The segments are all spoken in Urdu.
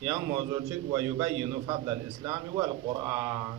yang mawzu'ik wa yubayyinu fadl al-islam wal Qur'an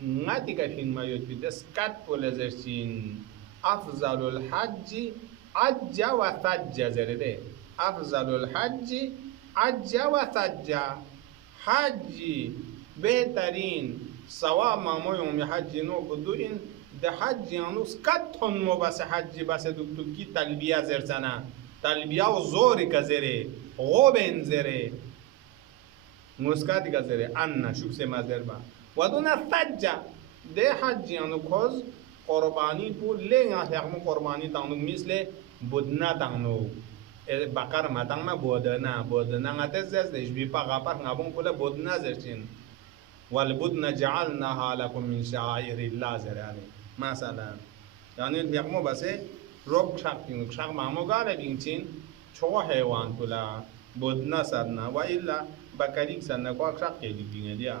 ngati ka fin mayot bidas kat polazersin afzalul hajji ajja wa thajja zerede afzalul hajji ajja wa thajja haji behtarin sawa mamoyum hajji no buduin de hajji anus katon mo bas hajji bas duktu ki talbiya zerzana talbiya o zori ka zere goben zere muskati ka zere anna shub se mazerba ودون فجع ده حج يعني كوز قرباني بول لينا هم قرباني تانو مثل بدنا تانو بقر ما تان ما بودنا عتزز ليش بيبقى قبر نابون كله بدنا زرتين والبدنا جعلناها لكم من شعائر الله زراني مثلا يعني اليوم بس روك شاكين شاك ما مو قال بينتين شو حيوان كلا بدنا سرنا وإلا بكريك سرنا كوا شاك يدي بينيا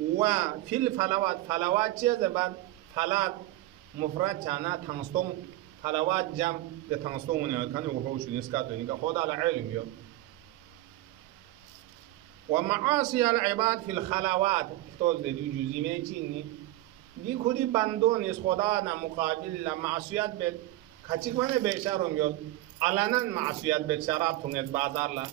وفي فلوات زبان فلات مفرد كانا تنصتم فلوات جم تنصتم كان وحوش نسكاتو نيكا خد على علم يو ومعاصي العباد في الخلوات توز دي جزء ميتيني دي كودي باندون اس خدا نا مقابل معصيات بيت كاتيك وانا بيشارم يو علنا معصيات بيت شراب تونت بازار لا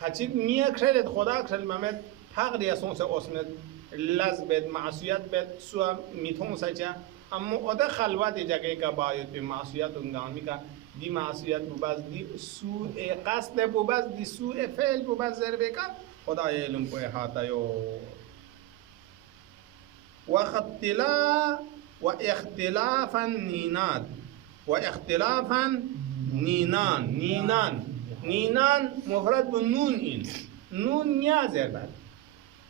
كاتيك مية كريدت خدا كريد ممت حق رياسون سي اسمت لز بد معصیت بد سو میتون سچا اما ادا خلوت جگه کا باید به معصیت اونگامی کا دی معصیت بوباز دی سوء قصد بوباز دی سوء فعل بوباز ضربه کا خدا علم کو احاطه یو و اختلافا نینات و اختلافا نینان مفرد بالنون این نون نیا ضربه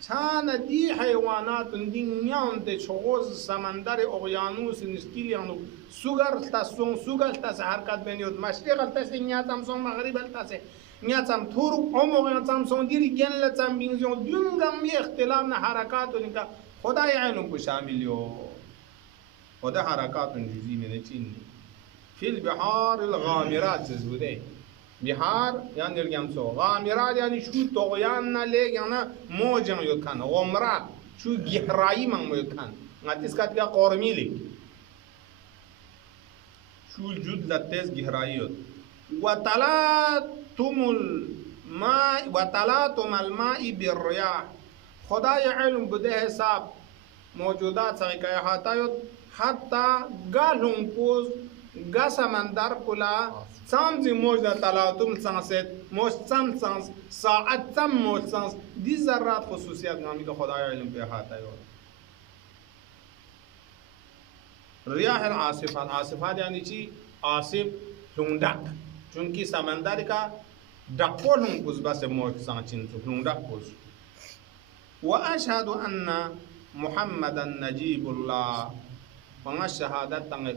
چان دی حیوانات دنیان ده چوز سمندر اقیانوس نشکیلیانو سوگر تاسون سوگر تاس حرکت بینیود مشرق تاس نیاتم سون مغرب تاس نیاتم تور عمق نیاتم سون دیری گن لتام بینزیون دنگم می اختلاف نه حرکات و نکا خدای عینو کو شاملیو خدا حرکات جزئی من چینی فی البحار الغامرات زوده بحار يعني الجمسو غامرات يعني شو طغيان لك يعني موجن يكان غمرات شو جهراي من يكان ناتيس كاتيا قرميلي شو الجود لتيس جهرايوت وتلاتم الماء بالرياح خداي علم بده حساب موجودات سايكاي هاتايوت حتى قالهم كوز گا سمندر کلا سامزی موج در تلاطم سانست موج سم سانس ساعت سم موج سانس دی ذرات خصوصیت نامی که خدای علم به احاطه داره. ریاح العاصفات عاصفات یعنی چی؟ عاصف لندک چونکی سمندر کا دکول هم کز بس موج سانچین تو لندک کز و اشهد ان محمد نجیب الله و شهادت تنگ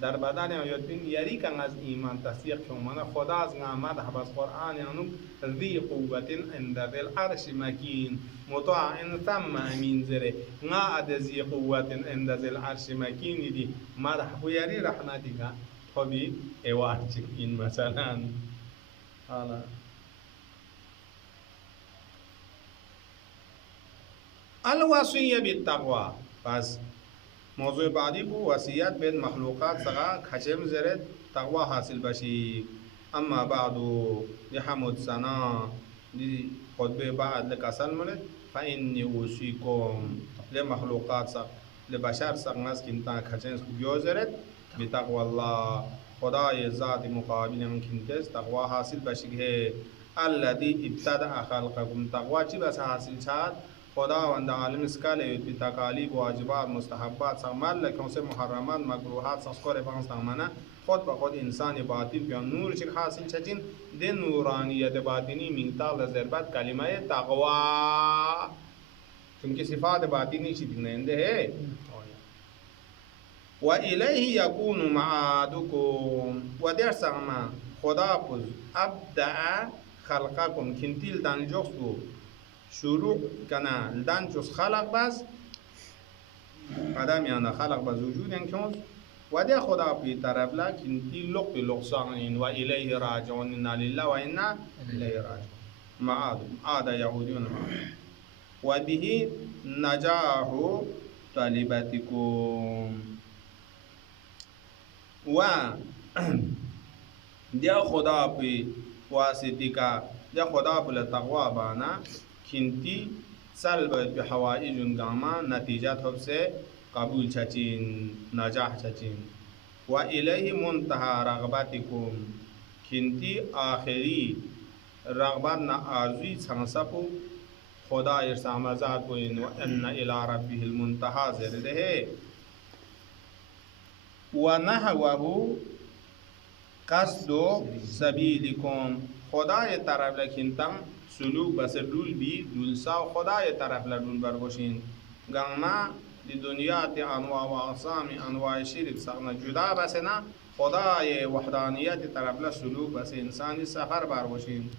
در بدن آیاتین یاری کن از ایمان تصدیق شما خدا از نعمت حفظ قرآن یعنی ذی قوت عند ذی العرش مکین مطاع ثم امین زره نا اد ذی قوت عند ذی العرش مکین دی مدح و یاری رحمتی کا خبی ایوار چکین مثلا حالا الوصیه بالتقوى پس موضوع بعدی کو وصیت بین مخلوقات سگا خشم زرد تقوا حاصل بشی اما بعدو یحمد سنا دی خطبه بعد لکسل ملد فإنی اوصیکم لمخلوقات سگ لبشر سگ نز کنتا خشم سکیو زرد بتقوى الله خدای ذات مقابل کنتس تقوا حاصل بشی ہے الذي ابتدأ خلقكم تقوا چی بس حاصل چاد خداوند عالم اسکاله بی تکالیف واجبات مستحبات سامال لکن سے محرمات مکروهات سخور فانس تامنا خود به خود انسان باطن بیان نور چک حاصل چچین دین نورانیت باطنی منتال ضربت کلمه تقوا چونکہ صفات باطنی چی دیننده ہے و الیه یکون معادکم و در سغما خدا پز ابدع خلقکم کنتیل دانجوستو شروع کنا لدانچوس خلق بس قدم یعنی خلق بس وجود انکوز و ده خدا پی طرف لکن تی لق پی لقصان و الیه راجعون انا لله و انا الیه راجعون معاد عاد یهودیون و به نجاح طالباتکم و ده خدا پی واسطی کا ده خدا پی لتقوی بانا کنتی سلب به حوائج گاما نتیجه تب سے قبول چچین نجاح چچین و الیه منتهى رغبتکم کنتی آخری رغبت نا آرزوی سنسپو خدا ارسام ذات کو ان الى ربه المنتهى زرده و نحوه قصد سبیلکم خدای طرف لکنتم سلوک بس دول بی دول ساو خدای طرف لدول برگوشین گاما دی دنیا تی انواع و اقسام انواع شرک سغنا جدا بس نا خدای وحدانیت طرف لسلوک بس انسانی سفر برگوشین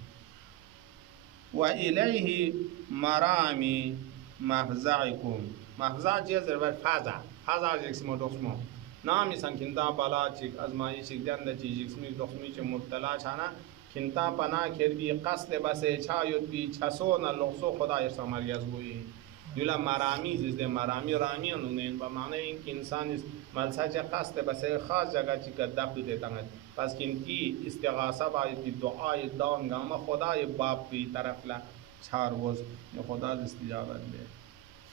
و الیه مرامی مفزعکم Mahza je zerber faza jiksmo doksmo nami san kinta bala chik azmai chik danda chi jiksmi doksmi che mubtala chana kinta pana kherbi qasd base chayot bi chaso na lokso khuda ya samar yazgui dula marami zizde marami rami anunen ba mane in ki insan is malsa ja qasd base khas jaga chi gadab de tangat pas kinki istighasa ba ki dua dawn gama khuda ye bab ki taraf la char roz khuda istijabat de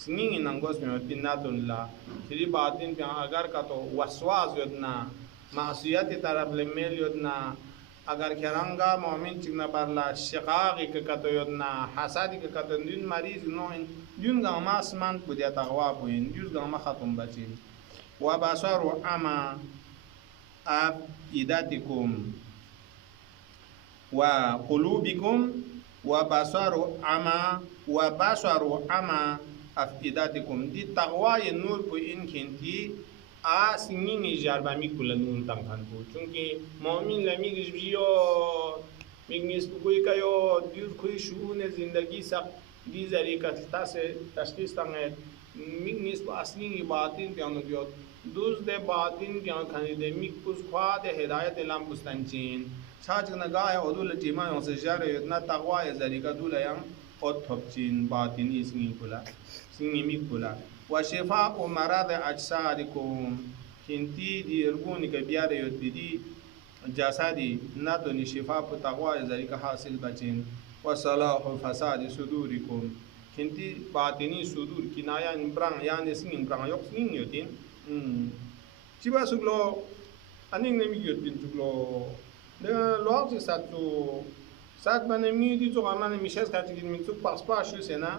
Singing in Angos Pinatullah, Kiribatin Agar Kato, Waswas Yodna, Masuyati Tarablemel Yodna, Agar Karanga, Momin Chignabarla, Shekari Kato Yodna, Hasadi Katondun Maris knowing Yungamas man Pudiatawapuin, Yusgama Hatum Bachin, Wabasaru Ama Ab Idatikum, Wa Kulubikum, Wabasaru Ama. Afidatikum di taqwa ye nur pu in khenti a singing jarba mi kulanun tangkan pu chunki mu'min la mi gijbiyo mignis pu koi kayo dur koi shuune zindagi sak di zarika tase tashkhis tange mignis pu asli batin pyanu gyo duz de batin kya khani de mik pus khwa de hidayat elam pustanchin chach na ga ya odul tima yon se jare yodna taqwa ye zarika dulayang ot thopchin batin isngi kula Mimikula, Washefa o Marada Achsadikum, Kinti di Erguni Gabiare Yodbidi, Jasadi, Natoni Shifa Putawa, Zarika Hasil Bachin, Wasala of Fasadi Sudurikum, Kinti Batini Sudur, Kinaya and Brang Yan singing Brang Yok singing Yotin. Chiba Suglo, Aning Nemigut bin Suglo, the Lord is at to Satmanemi to Amani Michel Katin Mitu Paspa Sena.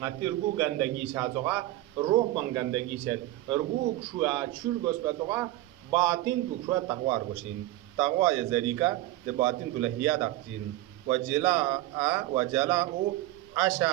ngatiru gandagi shazoga roh bang gandagi shet ergu khua churgos batoga batin ku khua taqwar goshin taqwa ya zarika de batin tu lahiya daqtin wajala u asha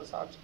أصحاب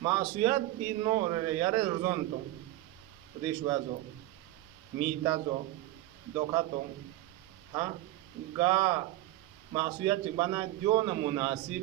معصیت اینو یاره رزونتون رشوازو میتازو دوکاتون ها گا معصیت بنا دیون مناسب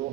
روح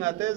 ngатез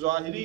ظاهری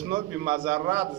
شنو بمزرات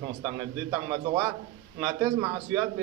کنستان ده تنگ مزوا ngатез معصیت به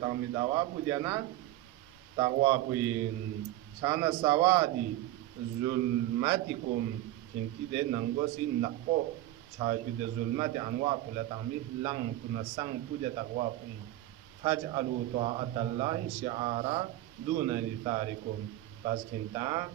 tammi dawa budiana taqwapuin sana sawadi zulmatikum kinti de nangosi naqo chaipi de zulmati anwa pula tammi lang puna sang puja taqwapuin faj'alu ta'atallahi shi'ara duna litharikum bas kinta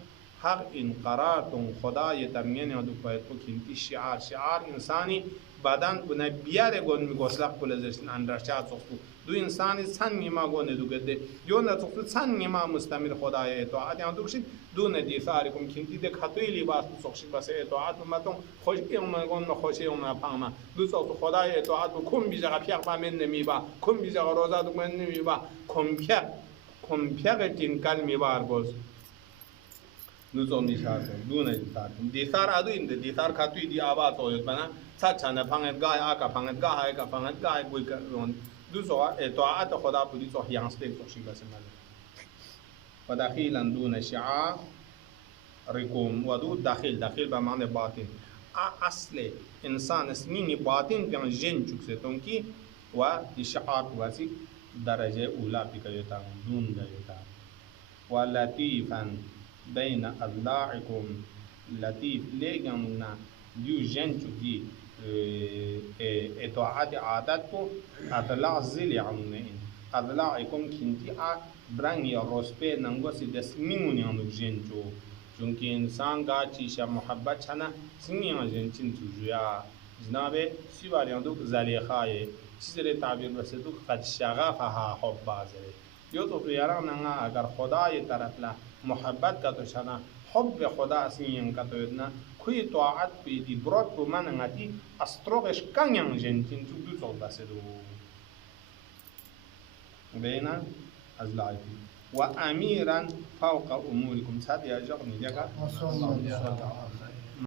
haq in qaratum khuda ye tamyene adu payko kinti shi'ar insani بدن بنا بیاره گون میگوسلق پولزشن اندرچه اتوقو دو انسانی سن میما گونه دو گده یون اتوقو سن میما مستمر خدای اطاعت یان دوشید دون دیثارکم کنتی دک خطوی لباس سوخشید بس اطاعت متون خوش اون گون خوشی اون پاما دو سوت خدای اطاعت کم بیجا پیاق با من نمیبا کم بیجا روزا دو من نمیبا کم پیاق تین کل میبار گوز نوزونی شاسه دون دیثار ادو این دیثار خطوی دی آباد اوید بنا سچانه پنگت گای آکا پنگت گای گوی کرون دوسوا اطاعت خدا پوری تو یانسته توشی بس مال و داخلا دون شعار رکوم و دو داخل به معنی باطن اصل انسان اسمی باطن بیان جن چکسه تونکی و شعار واسی درجه اولا پیکایتا دون دیتا و لطیفا بین اضلاعکم لطیف لیگمنا دیو جن چکی اطاعت عادت کو اطلاع زلی عمونه اطلاعکم کنتی برنگ یا روسپه ننگوسی دسمیمونی هم جن چونکه انسان کا چیشا محبت چنا سمیان جن چین چوجویا جناب سیواریان دوک زلیخای چیزی تعبیر بسه دوک قد شغفها حب بازره یو تو پیاران نگا اگر خدای طرف لا محبت کا تو شنا حب خدا سمیان کا تو ادنا کوی طاعت بی دی برات بو من ngati astrogesh kanyang jentin tu du so basedo بينا azlaifi wa amiran fawqa umurikum sad ya jagni jaga